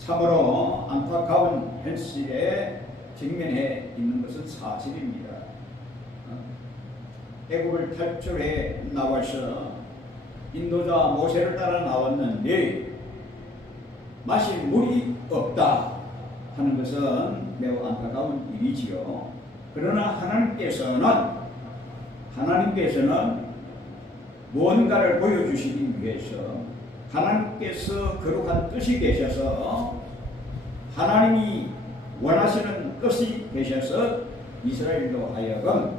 참으로 안타까운 현실에 직면해 있는 것은 사실입니다. 애굽을 탈출해 나와서 인도자 모세를 따라 나왔는데 마실 물이 없다 하는 것은 매우 안타까운 일이지요. 그러나 하나님께서는 무언가를 보여주시기 위해서 하나님께서 거룩한 뜻이 계셔서 하나님이 원하시는 뜻이 계셔서 이스라엘로 하여금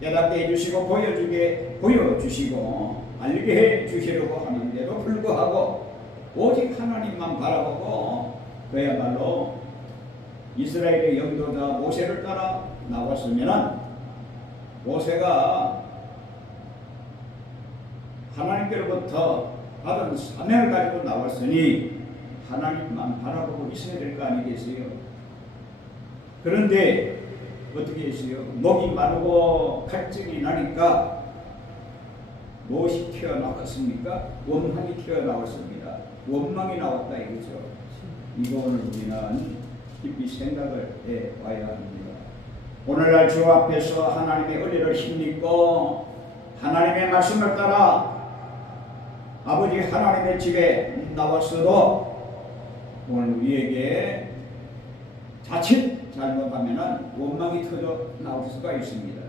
깨닫게 해주시고 보여주시고 알게 해주시려고 하는데도 불구하고 오직 하나님만 바라보고 그야말로 이스라엘의 영도자 모세를 따라 나왔으면 모세가 하나님께로부터 받은 사명을 가지고 나왔으니 하나님만 바라보고 있어야 될 거 아니겠어요? 그런데 어떻게 했어요? 목이 마르고 갈증이 나니까 무엇이 튀어나왔습니까? 원망이 튀어나왔습니다. 원망이 나왔다 이거죠. 이거를 우리는 깊이 생각을 해봐야 합니다. 오늘날 주 앞에서 하나님의 은혜를 힘입고 하나님의 말씀을 따라 아버지 하나님의 집에 나왔어도 오늘 우리에게 자칫 잘못하면 원망이 터져 나올 수가 있습니다.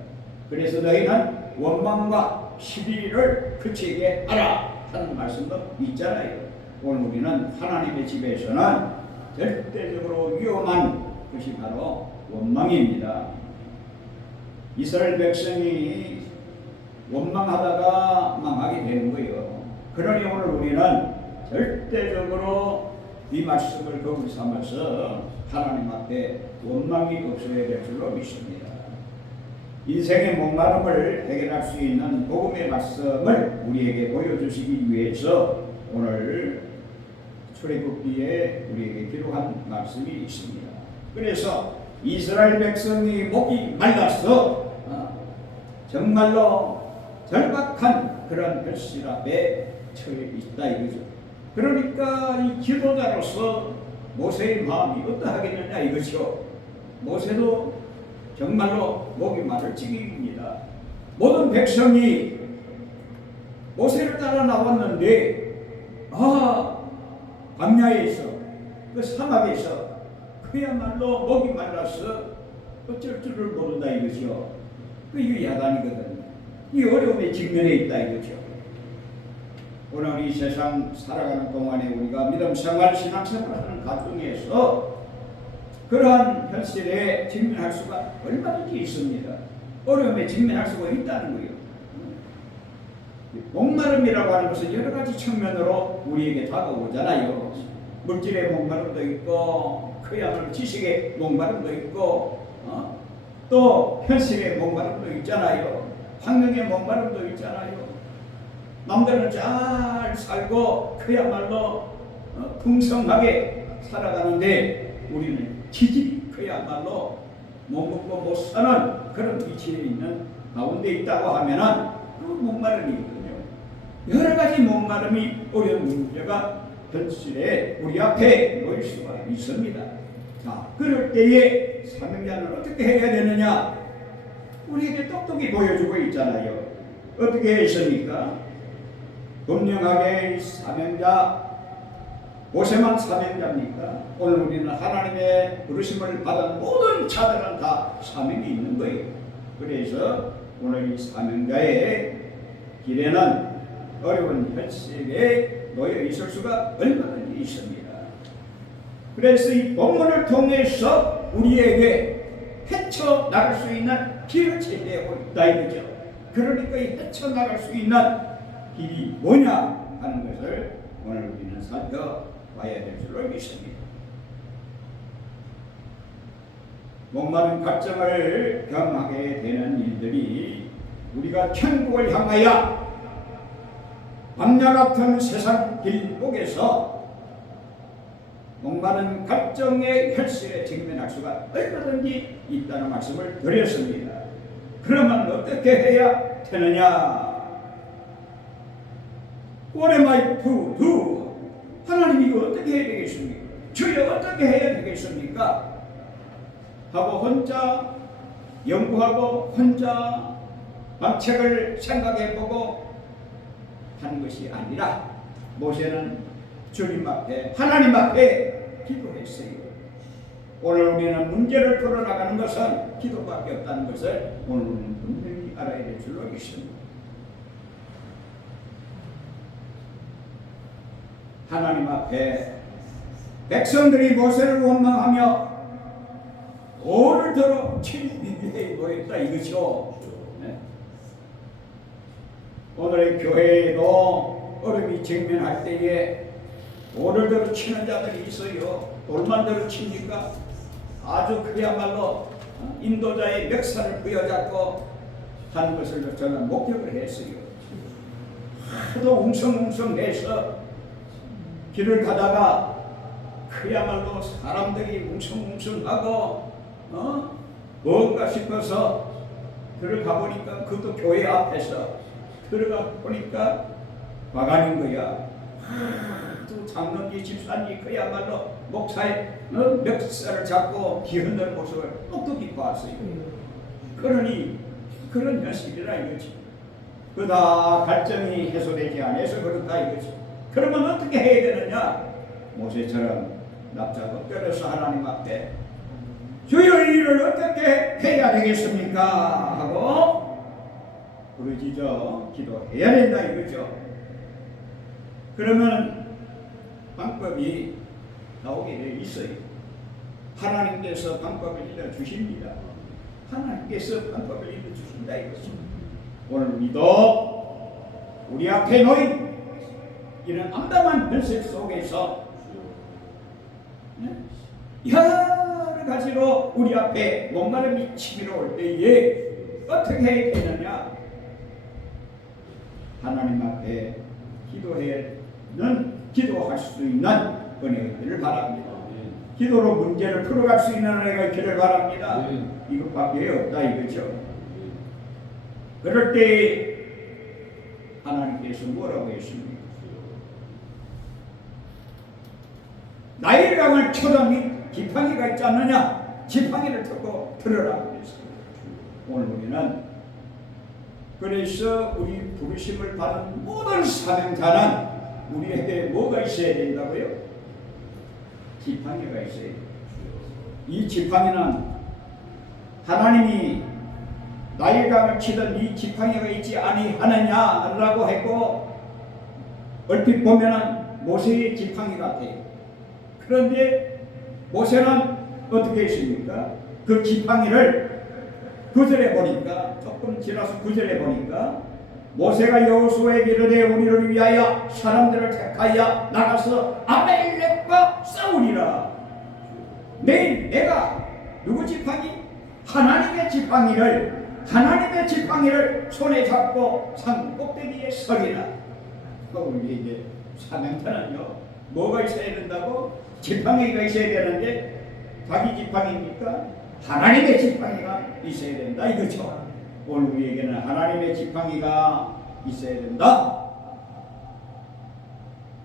그래서 너희는 원망과 시비를 그치게 하라 하는 말씀도 있잖아요. 오늘 우리는 하나님의 집에서는 절대적으로 위험한 것이 바로 원망입니다. 이스라엘 백성이 원망하다가 망하게 되는 거예요. 그러니 오늘 우리는 절대적으로 이 말씀을 거울 삼아서 하나님 앞에 원망이 없어야 될 줄로 믿습니다. 인생의 목마름을 해결할 수 있는 복음의 말씀을 우리에게 보여주시기 위해서 오늘 출애굽기에 우리에게 기록한 말씀이 있습니다. 그래서 이스라엘 백성이 목이 말라서 정말로 절박한 그런 현실 앞에 처해 있다 이거죠. 그러니까 이 지도자로서 모세의 마음이 어떠하겠느냐 이거죠. 모세도 정말로 목이 마를 지경입니다. 모든 백성이 모세를 따라 나왔는데 광야에서 그 사막에서 그야말로 목이 말라서 어쩔 줄을 모른다 이거죠. 이게 야단이거든요. 이 어려움에 직면해 있다 이거죠. 오늘 이 세상 살아가는 동안에 우리가 믿음 생활, 신앙 생활하는 가정에서 그러한 현실에 직면할 수가 얼마든지 있습니다. 어려움에 직면할 수가 있다는 거예요. 목마름이라고 하는 것은 여러 가지 측면으로 우리에게 다가오잖아요. 물질의 목마름도 있고, 그야말로 지식의 목마름도 있고, 또 현실의 목마름도 있잖아요. 환경의 목마름도 있잖아요. 남들은 잘 살고 그야말로 풍성하게 살아가는데 우리는 지질이 그야말로 못 먹고 못 사는 그런 위치에 있는 가운데 있다고 하면은 그 목마름이거든요. 여러 가지 목마름이 어려운 문제가 현실에 우리 앞에 놓일 수가 있습니다. 자, 그럴 때에 사명자는 어떻게 해야 되느냐? 우리에게 똑똑히 보여주고 있잖아요. 어떻게 했습니까? 분명하게 사명자, 모세만 사명자입니까? 오늘 우리는 하나님의 부르심을 받은 모든 자들은 다 사명이 있는 거예요. 그래서 오늘 이 사명자의 길에는 어려운 현실에 놓여 있을 수가 얼마든지 있습니다. 그래서 이 본문을 통해서 우리에게 헤쳐나갈 수 있는 길을 제시하고 있다 이거죠. 그러니까 이 헤쳐나갈 수 있는 길이 뭐냐 하는 것을 오늘 우리는 살펴봐야 될 줄로 믿습니다. 목마른 갈증을 경험하게 되는 일들이 우리가 천국을 향하여 광야 같은 세상 길목에서 목마른 갈증의 현실에 직면할 수가 얼마든지 있다는 말씀을 드렸습니다. 그러면 어떻게 해야 되느냐? What am I to do? 하나님 이거 어떻게 어떻게 해야 되겠습니까? 하고 혼자 연구하고 혼자 방책을 생각해보고 하는 것이 아니라 모세는 주님 앞에 하나님 앞에 기도했어요. 오늘 우리는 문제를 풀어나가는 것은 기도밖에 없다는 것을 오늘 우리는 분명히 알아야 될 줄로 믿습니다. 하나님 앞에 백성들이 모세를 원망하며 오를 들어 친히 모였다 이거죠. 네. 오늘의 교회에도 어려움이 직면할 때에 오를 들어 치는 자들이 있어요. 돌만 들어 칩니까? 아주 그야말로 인도자의 멱살을 부여잡고 하는 것을 저는 목격을 했어요. 하도 웅성웅성해서 길을 가다가 그야말로 사람들이 웅성웅성하고 뭔가 싶어서 들어가 보니까 그것도 교회 앞에서 들어가 보니까 마간인 거야. 또 장로님 집사님 그야말로 목사의 멱살을 잡고 기흔는 모습을 똑똑히 봤어요. 그러니 그런 현실이라 이거지. 그다 갈증이 해소되지 않아서 그렇다 이거지. 그러면 어떻게 해야 되느냐? 모세처럼 납작 엎드려서 하나님 앞에 주여 이 일을 어떻게 해야 되겠습니까? 하고 부르짖어 기도해야 된다 이거죠. 그러면 방법이 나오게 되어 있어요. 하나님께서 방법을 일러주십니다. 하나님께서 방법을 일러주신다 이거죠. 오늘 우리도 우리 앞에 놓인 이런 암담한 현실 속에서 여러 가지로 우리 앞에 목마름이 치밀어 올 때에 어떻게 해야 되느냐? 하나님 앞에 기도할 수 있는 은혜가 있기를 바랍니다. 기도로 문제를 풀어갈 수 있는 은혜가 있기를 바랍니다. 이것밖에 없다 이거죠. 그럴 때 하나님께서 뭐라고 했습니까? 나일 강을 쳐다니 지팡이가 있지 않느냐? 지팡이를 들고 들으라 그랬습니다. 오늘 우리는 그래서 우리 부르심을 받은 모든 사명자는 우리에게 뭐가 있어야 된다고요? 지팡이가 있어야 돼요. 이 지팡이는 하나님이 나일 강을 치던 이 지팡이가 있지 아니하느냐라고 했고 얼핏 보면은 모세의 지팡이 같아요. 그런데 모세는 어떻게 했습니까? 그 지팡이를 구절해 보니까 조금 지나서 구절해 보니까 모세가 여호수아에게 이르되 우리를 위하여 사람들을 택하여 나가서 아말렉과 싸우리라. 내일 내가 누구 지팡이? 하나님의 지팡이를 손에 잡고 산 꼭대기에 서리라. 우리에게 사명자는요 뭐가 있어야 된다고? 지팡이가 있어야 되는데 자기 지팡이입니까? 하나님의 지팡이가 있어야 된다 이거죠. 오늘 우리에게는 하나님의 지팡이가 있어야 된다.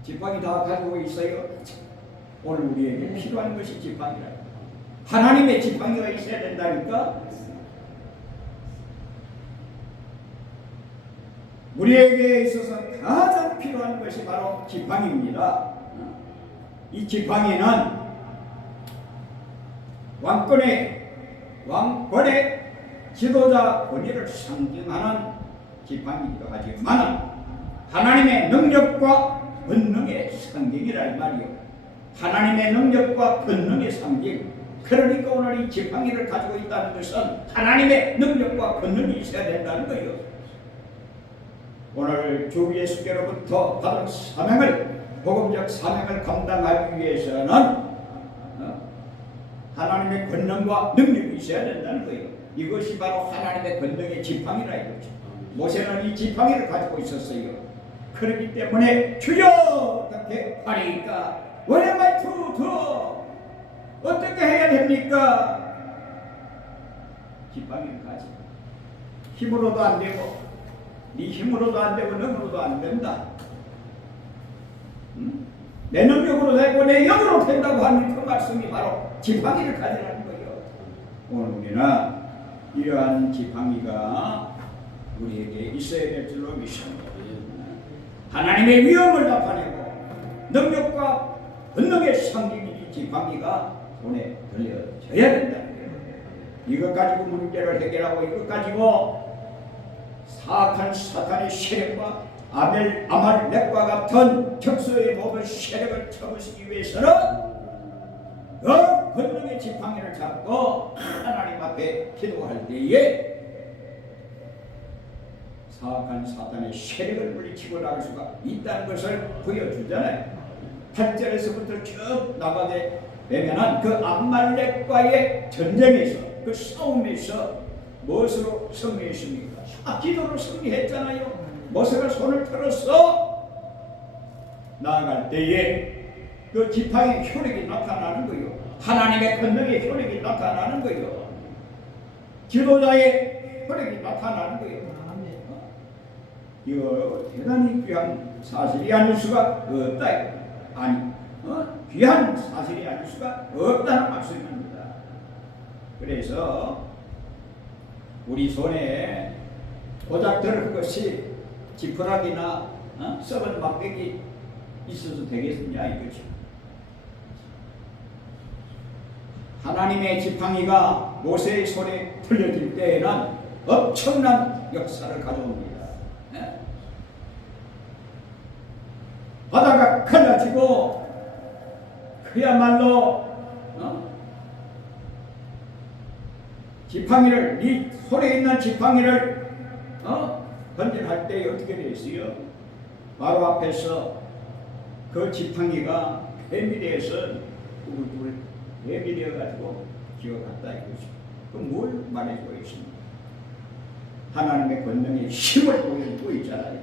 지팡이 다 가지고 있어요. 오늘 우리에게 필요한 것이 지팡이라. 하나님의 지팡이가 있어야 된다니까. 우리에게 있어서 가장 필요한 것이 바로 지팡이입니다. 이 지팡이는 왕권의 지도자 권위를 상징하는 지팡이기도 하지만 하나님의 능력과 권능의 상징이라 이 말이요. 하나님의 능력과 권능의 상징. 그러니까 오늘 이 지팡이를 가지고 있다는 것은 하나님의 능력과 권능이 있어야 된다는 거예요. 오늘 주 예수께로부터 받은 복음적 사명을 감당하기 위해서는 하나님의 권능과 능력이 있어야 된다는 거예요. 이것이 바로 하나님의 권능의 지팡이라 이거죠. 모세는 이 지팡이를 가지고 있었어요. 그렇기 때문에 주여 어떻게 하리까? What am I to do? 어떻게 해야 됩니까? 지팡이를 가지고 힘으로도 안 되고 네 힘으로도 안 되고 능으로도 안 된다. 내 능력으로 되고 내 영으로 된다고 하는 그 말씀이 바로 지팡이를 가지라는 거예요. 오늘 우리는 이러한 지팡이가 우리에게 있어야 될 줄로 믿습니다. 하나님의 위엄을 나타내고 능력과 권능의 상징인 이 지팡이가 손에 들려져야 된다는 거예요. 이것 가지고 문제를 해결하고 이것 가지고 사악한 사탄의 세력과 아말렉과 같은 적수의 모든 세력을 쳐부수기 위해서는 그 권능의 지팡이를 잡고 하나님 앞에 기도할 때에 사악한 사탄의 세력을 물리치고 나갈 수가 있다는 것을 보여주잖아요. 8절에서부터 쭉 나가게 되면은 그 아말렉과의 전쟁에서 그 싸움에서 무엇으로 승리했습니까? 기도로 승리했잖아요. 모세가 손을 들어서 나아갈 때에 그 지팡이의 효력이 나타나는 거예요. 하나님의 권능의 효력이 나타나는 거예요. 지도자의 효력이 나타나는 거예요. 이거 대단히 귀한 사실이 아닐 수가 없다. 아니, 귀한 사실이 아닐 수가 없다는 말씀입니다. 그래서 우리 손에 고작 들을 것이 지푸라기나 썩은 막대기 있어도 되겠느냐 이거죠. 하나님의 지팡이가 모세의 손에 들려질 때에는 엄청난 역사를 가져옵니다. 바다가 갈라지고 그야말로 지팡이를 네 손에 있는 지팡이를 던질할 때 어떻게 되었어요? 바로 앞에서 그 지팡이가 뱀이 되어서 우글우글 뱀이 되어가지고 기어갔다 이거죠. 그럼 뭘 말해주고 있습니까? 하나님의 권능의 힘을 보여주고 있잖아요.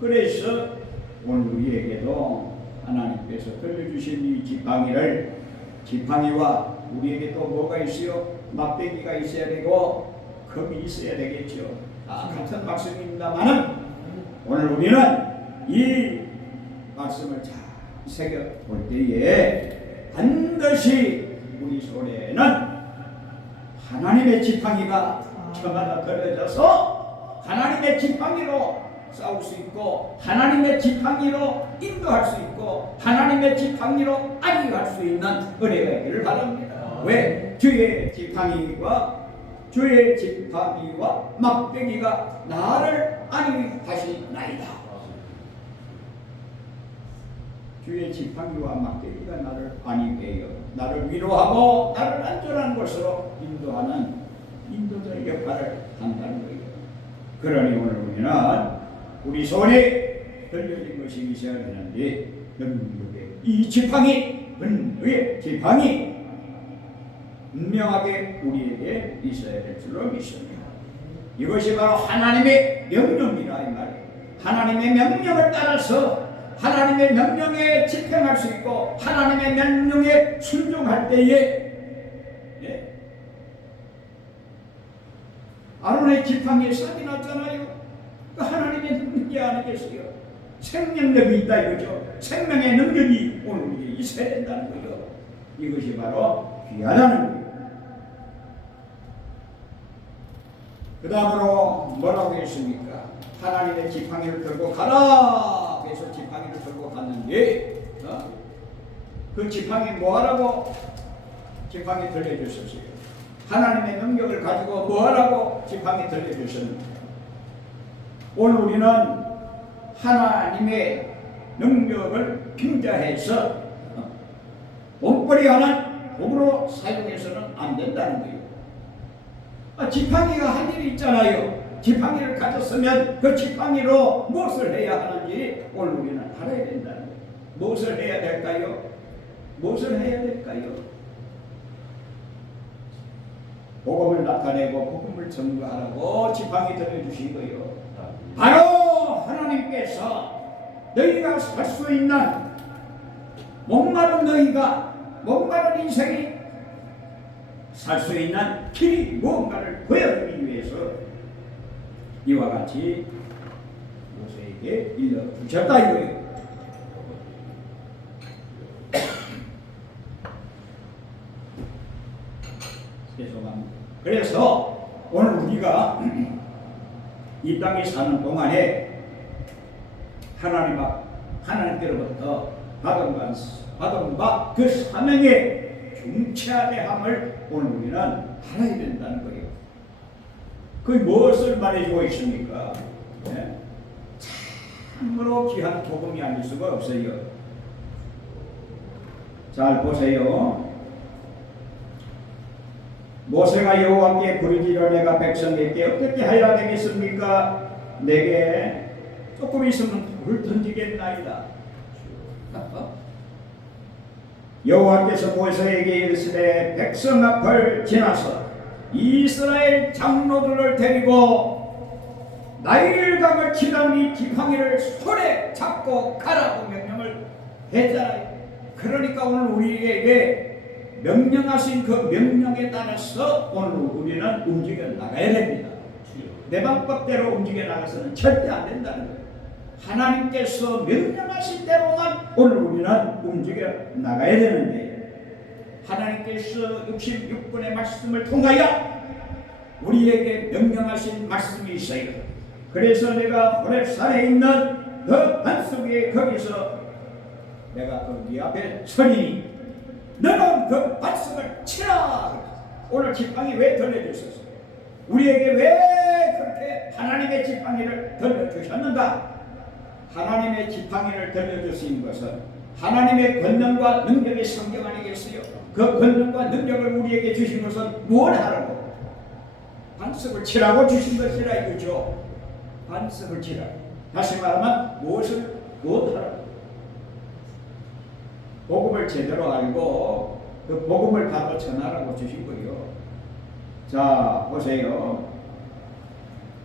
그래서 오늘 우리에게도 하나님께서 들려주신 이 지팡이와 우리에게 또 뭐가 있어요? 막대기가 있어야 되고 검이 있어야 되겠죠. 같은 말씀입니다만은 오늘 우리는 이 말씀을 잘 새겨볼 때에 반드시 우리 손에는 하나님의 지팡이가 저마다 들어져서 하나님의 지팡이로 싸울 수 있고 하나님의 지팡이로 인도할 수 있고 하나님의 지팡이로 안위할 수 있는 은혜가 있기를 바랍니다. 왜? 주의 지팡이와 막대기가 나를 안위하시나이다. 주의 지팡이와 막대기가 나를 안위해요. 나를 위로하고 나를 안전한 곳으로 인도하는 인도자의 역할을 한다는 거예요. 그러니 오늘 우리는 우리 손에 들려진 것이 있어야 되는데 이 지팡이, 은혜의 지팡이 분명하게 우리에게 있어야 될 줄로 믿습니다. 이것이 바로 하나님의 명령이라 이 말이에요. 하나님의 명령을 따라서 하나님의 명령에 집행할 수 있고 하나님의 명령에 순종할 때에 아론의 지팡이에 싹이 났잖아요. 그 하나님의 능력이 아니겠어요? 생명력이 있다 이거죠. 생명의 능력이 오늘 우리에게 있어야 된다는 거죠. 이것이 바로 귀하다는 거예요. 그 다음으로 뭐라고 했습니까? 하나님의 지팡이를 들고 가라. 그래서 지팡이를 들고 갔는데 그 지팡이 뭐하라고 지팡이 들려주셨어요? 하나님의 능력을 가지고 뭐하라고 지팡이 들려주셨는가? 오늘 우리는 하나님의 능력을 빙자해서 몸부림하는 도구로 사용해서는 안 된다는 거예요. 지팡이가 할 일이 있잖아요. 지팡이를 가졌으면 그 지팡이로 무엇을 해야 하는지 오늘 우리는 알아야 된다는 거예요. 무엇을 해야 될까요? 무엇을 해야 될까요? 복음을 나타내고 복음을 전가하라고 지팡이 들려주신 거예요. 바로 하나님께서 너희가 살 수 있는 목마른 목마른 인생이 살 수 있는 길이 무언가를 보여주기 위해서 이와 같이 모세에게 일러주셨다 이거예요. 죄송합니다. 그래서 오늘 우리가 이 땅에 사는 동안에 하나님께로부터 받은 바 그 사명에 중차대함을 오늘 우리는 알아야 된다는 거예요. 그게 무엇을 말해주고 있습니까? 네? 참으로 귀한 복음이 아닐 수가 없어요. 잘 보세요. 모세가 여호와께 부르짖어 내가 백성에게 어떻게 하여야 되겠습니까? 내게 조금 있으면 돌을 던지겠나이다. 여호와께서 모세에게 이르시되 백성 앞을 지나서 이스라엘 장로들을 데리고 나일강을 치더니 지팡이를 손에 잡고 가라고 명령을 했잖아요. 그러니까 오늘 우리에게 명령하신 그 명령에 따라서 오늘 우리는 움직여 나가야 됩니다. 내 방법대로 움직여 나가서는 절대 안 된다는 거예요. 하나님께서 명령하신 대로만 오늘 우리는 움직여 나가야 되는데, 하나님께서 66분의 말씀을 통하여 우리에게 명령하신 말씀이 있어요. 그래서 내가 호렙산에 있는 그 반석에 거기서 내가 네 앞에 서리니 너는 그 반석을 치라. 오늘 지팡이 왜 던져주셨어요? 우리에게 왜 그렇게 하나님의 지팡이를 던져주셨는가? 하나님의 지팡이를 던져주신 것은 하나님의 권능과 능력의 성경 아니겠어요? 그 권능과 능력을 우리에게 주신 것은 무엇 하라고? 반석을 치라고 주신 것이라 이거죠. 반석을 치라. 다시 말하면 무엇을 하라고? 복음을 제대로 알고 그 복음을 바로 전하라고 주신 거예요. 자, 보세요.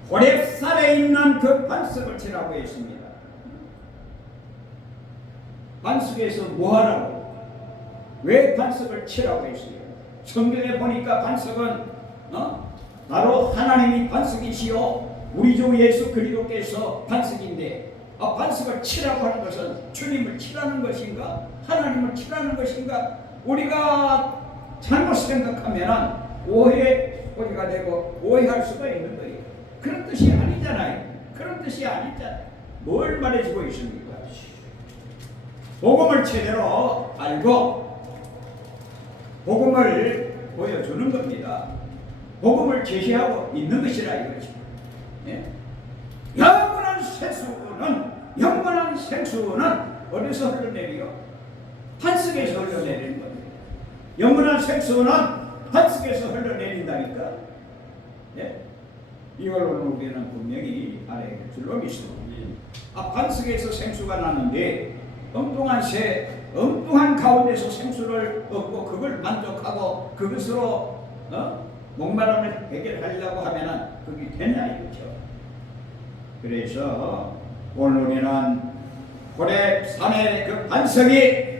호렙산에 있는 그 반석을 치라고 했습니다. 반석에서 뭐 하라고? 왜 반석을 치라고 했어요? 성경에 보니까 반석은 바로 하나님이 반석이시요 우리 주 예수 그리스도께서 반석인데, 반석을 치라고 하는 것은 주님을 치라는 것인가? 하나님을 치라는 것인가? 우리가 잘못 생각하면 오해가 되고 오해할 수가 있는 거예요. 그런 뜻이 아니잖아요. 그런 뜻이 아니잖아요. 뭘 말해주고 있습니까? 복음을 제대로 알고 복음을 보여주는 겁니다. 복음을 제시하고 있는 것이라 이거죠. 예? 영원한 생수는 어디서 흘러내리요? 반석에서 흘러내리는 겁니다. 영원한 생수는 반석에서 흘러내린다니까. 예? 이걸 오늘 우리는 분명히 알아야 될 줄로 믿습니다. 반석에서 생수가 나는데 엉뚱한 가운데서 생수를 얻고 그걸 만족하고 그것으로 목마름을 해결하려고 하면은 그게 되냐 이거죠. 그래서 오늘 우리는 호렙산의 그 반석이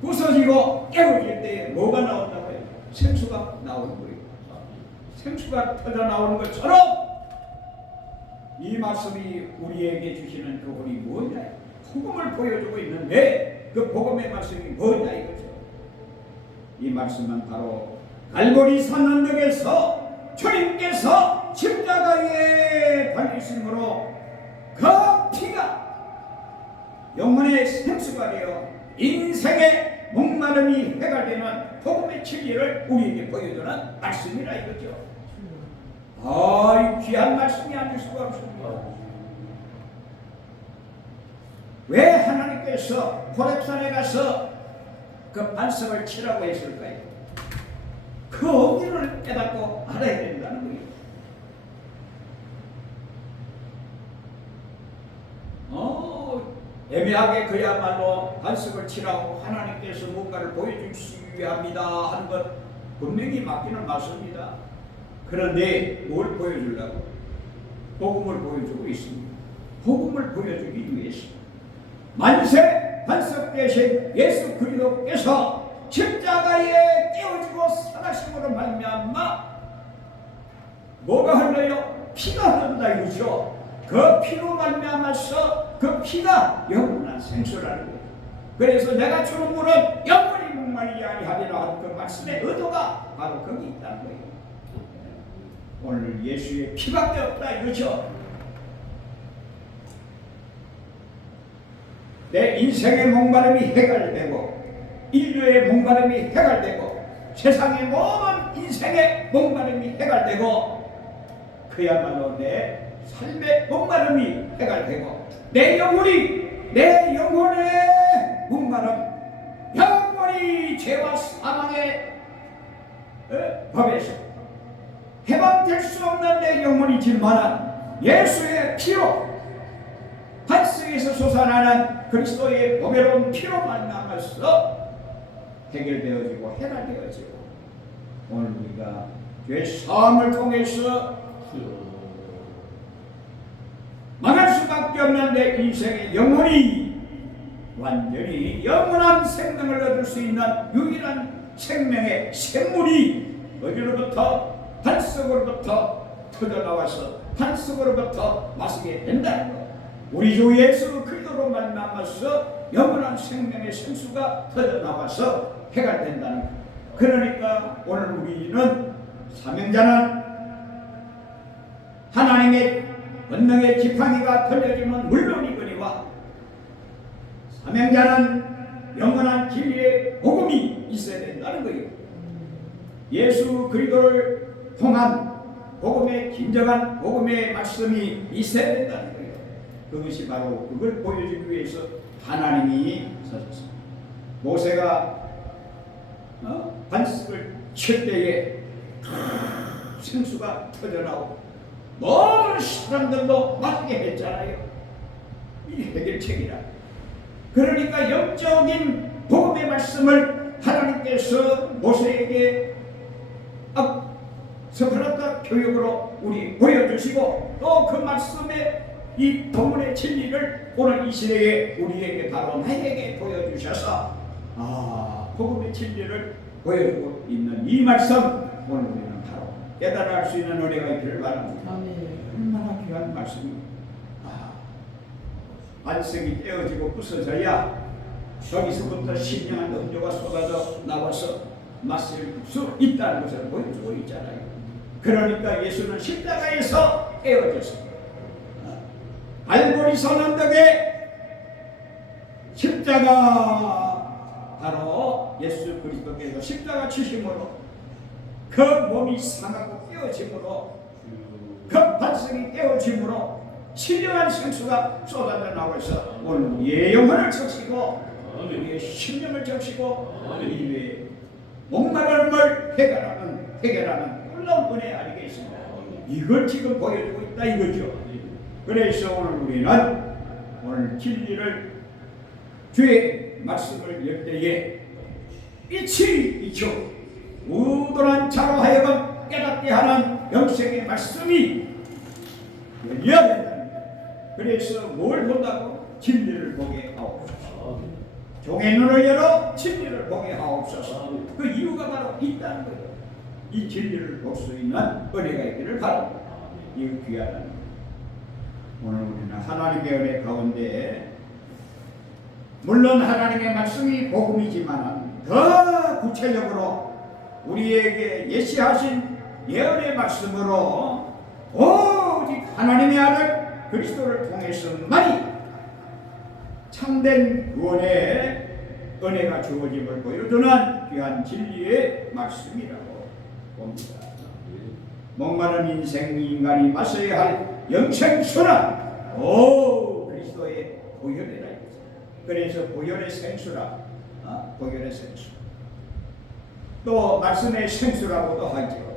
부서지고 깨어질 때 뭐가 나온다고 해요? 생수가 나오는 거예요. 생수가 터져 나오는 것처럼 이 말씀이 우리에게 주시는 교훈이 뭐냐? 복음을 보여주고 있는데 그 복음의 말씀이 뭐냐 이거죠. 이 말씀은 바로 갈보리 산 언덕에서 주님께서 십자가에 달리심으로 그 피가 영혼의 생수가 되어 인생의 목마름이 해결되는 복음의 진리를 우리에게 보여주는 말씀이라 이거죠. 이 귀한 말씀이 아닐 수가 없습니다. 왜 하나님께서 호렙산에 가서 그 반석을 치라고 했을까요? 그 의미를 깨닫고 알아야 된다는 거예요. 애매하게 그야말로 반석을 치라고 하나님께서 뭔가를 보여주시기 합니다 하는 것 분명히 맞기는 맞습니다. 그런데 뭘 보여주려고? 복음을 보여주고 있습니다. 복음을 보여주기 위해서 만세 반석 되신 예수 그리스도께서 십자가에 깨어지고 살아심으로 말미암아 뭐가 흘러요? 피가 흐른다 이거죠. 그 피로 말미암아서 그 피가 영원한 생수라는 거예요. 그래서 내가 주는 물은 영원히 목마르지 아니하리라 한 그 말씀의 의도가 바로 거기 있다는 거예요. 오늘 예수의 피밖에 없다 이거죠. 내 인생의 목마름이 해결되고 인류의 목마름이 해결되고 세상의 모든 인생의 목마름이 해결되고 그야말로 내 삶의 목마름이 해결되고 내 영혼의 목마름 영원히 죄와 사망의 법에서 해방될 수 없는 내 영혼이지만 예수의 피로 반석에서 솟아나는 그리스도의 보배로운 피로 만남으로써 해결되어지고 해결되어지고 오늘 우리가 죄 사함을 통해서 망할 수밖에 없는 내 인생의 영혼이 완전히 영원한 생명을 얻을 수 있는 유일한 생명의 샘물이 어디로부터 반석으로부터 터져나와서 반석으로부터 마시게 된다는 것. 우리 주 예수 그리스도로 만남으로써 영원한 생명의 생수가 터져나와서 해결된다는 것. 그러니까 오늘 우리는 사명자는 하나님의 권능의 지팡이가 들려지면 물론이거니와 사명자는 영원한 진리의 복음이 있어야 된다는 거예요. 예수 그리스도를 통한 복음의 진정한 복음의 말씀이 있어야 된다는 거예요. 그것이 바로 그걸 보여주기 위해서 하나님이 서셨습니다. 모세가 반석을 칠 때에 생수가 터져나오고 모든 사람들도 맞게 했잖아요. 이 해결책이라. 그러니까 영적인 복음의 말씀을 하나님께서 모세에게 스파르타 교육으로 우리 보여주시고 또 그 말씀의 이 본문의 진리를 오늘 이 시대에 우리에게 바로 나에게 보여주셔서 복음의 진리를 보여주고 있는 이 말씀 오늘 우리는 바로 깨달아 할 수 있는 은혜가 있기를 바랍니다. 얼마나 귀한 말씀입니다. 반석이 떼어지고 부서져야 저기서부터 신령한 음료가 쏟아져 나와서 마실 수 있다는 것을 보여주고 있잖아요. 그러니까 예수는 십자가에서 떼어졌습니다. 알고리선 언덕에 십자가 바로 예수 그리스도께서 십자가 치심으로 그 몸이 상하고 깨어짐으로 그 반석이 깨어짐으로 신령한 생수가 쏟아져 나와서 오늘 우리의 영혼을 적시고 우리의 심령을 적시고 우리의 목마름을 해결하는 놀라운 은혜 아니겠습니까? 이걸 지금 보여주고 있다 이거죠. 그래서 오늘 우리는 오늘 진리를 주의 말씀을 열 때에 빛이 비춰 우둔한 자로 하여금 깨닫게 하는 영생의 말씀이 열려야 된다. 그래서 뭘 본다고? 진리를 보게 하옵소서. 종의 눈을 열어 진리를 보게 하옵소서. 그 이유가 바로 있다는 거예요. 이 진리를 볼 수 있는 은혜가 있기를 바랍니다. 이거 귀하다는 거예요. 오늘 우리는 하나님의 은혜 가운데 물론 하나님의 말씀이 복음이지만 더 구체적으로 우리에게 예시하신 예언의 말씀으로 오직 하나님의 아들 그리스도를 통해서만이 참된 구원의 은혜가 주어짐을 보여주는 귀한 진리의 말씀이라고 봅니다. 목마른 인생 인간이 마셔야 할 영생수는 그리스도의 보혈이라. 그래서 보혈의 생수라, 보혈의 생수. 또 말씀의 생수라고도 하죠.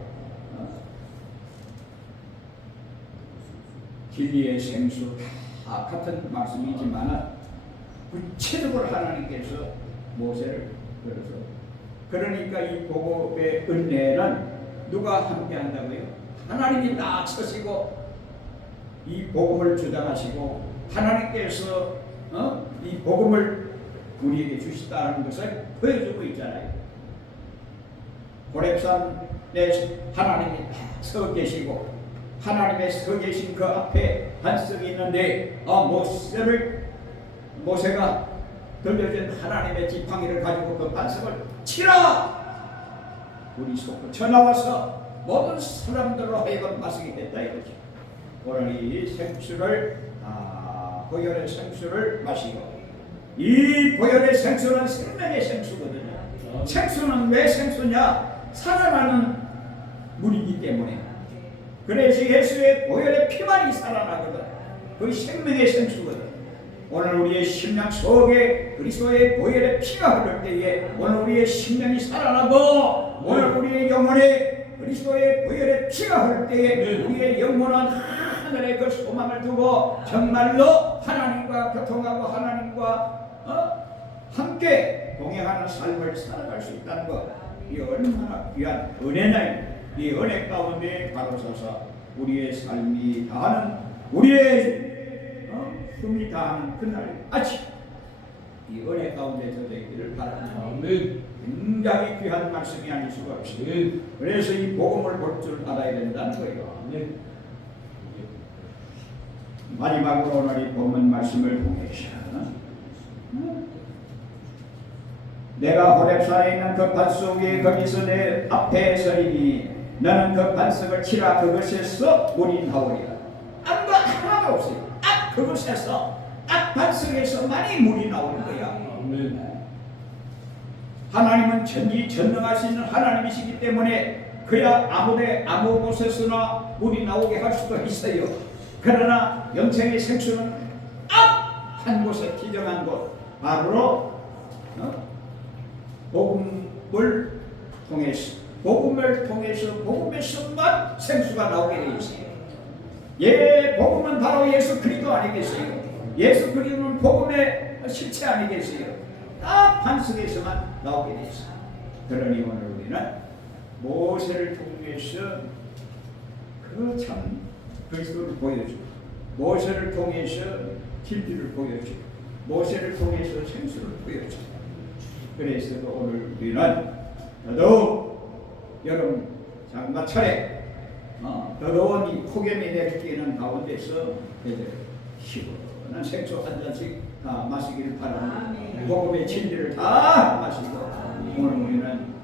진리의 생수 다 같은 말씀이지만 구체적으로 하나님께서 모세를 들어서 그러니까 이 복음의 은혜는 누가 함께 한다고요? 하나님이 딱 서시고 이 복음을 주장하시고 하나님께서 이 복음을 우리에게 주시다는 것을 보여주고 있잖아요. 호렙산에 하나님이 서 계시고 하나님의 서 계신 그 앞에 반석이 있는데 모세가 들려준 하나님의 지팡이를 가지고 그 반석을 치라! 우리 속으로 쳐나와서 모든 사람들로 하여금 마시게 했다 이거죠. 오늘 이 생수를 보혈의 생수를 마시고, 이 보혈의 생수는 생명의 생수거든요. 생수는 왜 생수냐? 살아나는 물이기 때문에. 그래서 예수의 보혈의 피만이 살아나거든. 그 생명의 생수거든. 오늘 우리의 심령 속에 그리스도의 보혈의 피가 흐를 때에 오늘 우리의 심령이 살아나고, 오늘 우리의 영혼에 그리스도의 보혈의 피가 흐를 때에 우리의 영혼은 하늘의 그 소망을 두고 정말로 하나님과 교통하고 하나님과 함께 동행하는 삶을 살아갈 수 있다는 것, 이 얼마나 귀한 은혜냐. 이 은혜 가운데 바로 서서 우리의 삶이 다하는, 우리의 힘이 다하는 그날 아침 이 은혜 가운데 젖어 있기를 바랍니다. 굉장히 귀한 말씀이 아닐 수가 없어요. 그래서 이 복음을 볼 줄 알아야 된다는 거예요. 마지막으로 오늘 이 본문 말씀을 통해서 내가 호렙산에 있는 그 반석에 거기서 내 앞에 서리니 너는 그 반석을 치라. 그것에서 물이 나오리라. 아무 하나도 없어요. 그것에서 반석에서만이 물이 나오는 거야. 하나님은 전지전능하시는 하나님이시기 때문에 그야 아무 곳에서나 물이 나오게 할 수도 있어요. 그러나 영생의 생수는 한 곳에 지정한 곳, 바로 복음을 통해서 복음에서만 생수가 나오게 되어 있어요. 복음은 바로 예수 그리스도 아니겠어요? 예수 그리스도는 복음의 실체 아니겠어요? 딱 반석에서만 나오게 되어 있어요. 그러니 오늘 우리는 모세를 통해서 그 참 그리스도를 보여주고, 모세를 통해서 진리를 보여주고, 모세를 통해서 생수를 보여주고, 그래서 오늘 우리는 더더욱 여름 장마철에 더더운 이 폭염이 내리는 가운데서 시원한 생수 한 잔씩 다 마시기를 바랍니다. 복음의 진리를 다 마시고 오늘 우리는